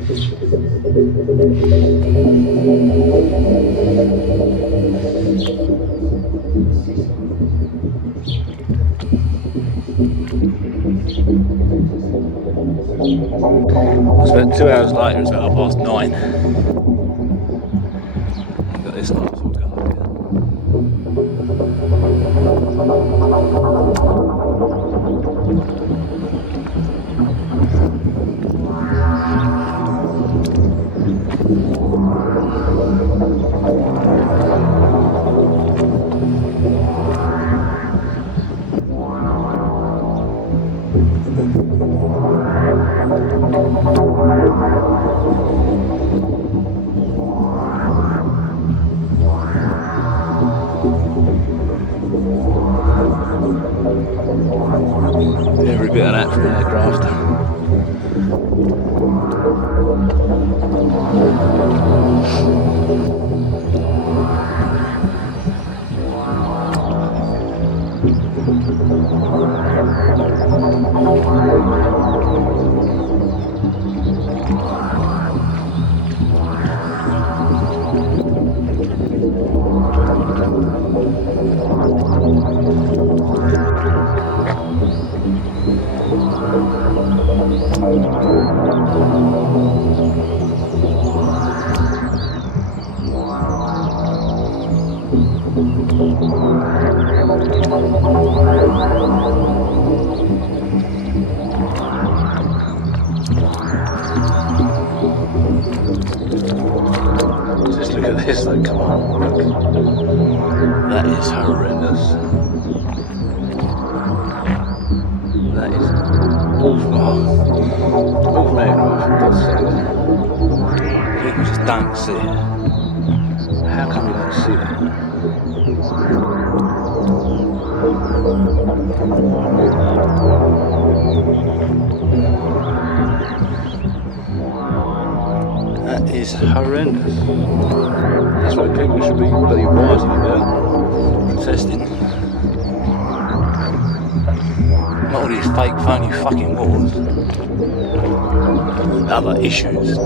So about 2 hours later, it's about 9:30. Got this arsehole going again. Every bit of that from an aircraft. Just look at this though, come on, look. That is horrendous. That is awful. Awful aircraft, for God's sake. People just don't see it. How come you don't see that? That is horrendous. That's what people should be bloody writing about, protesting. Not all these fake, phony fucking wars. Other issues.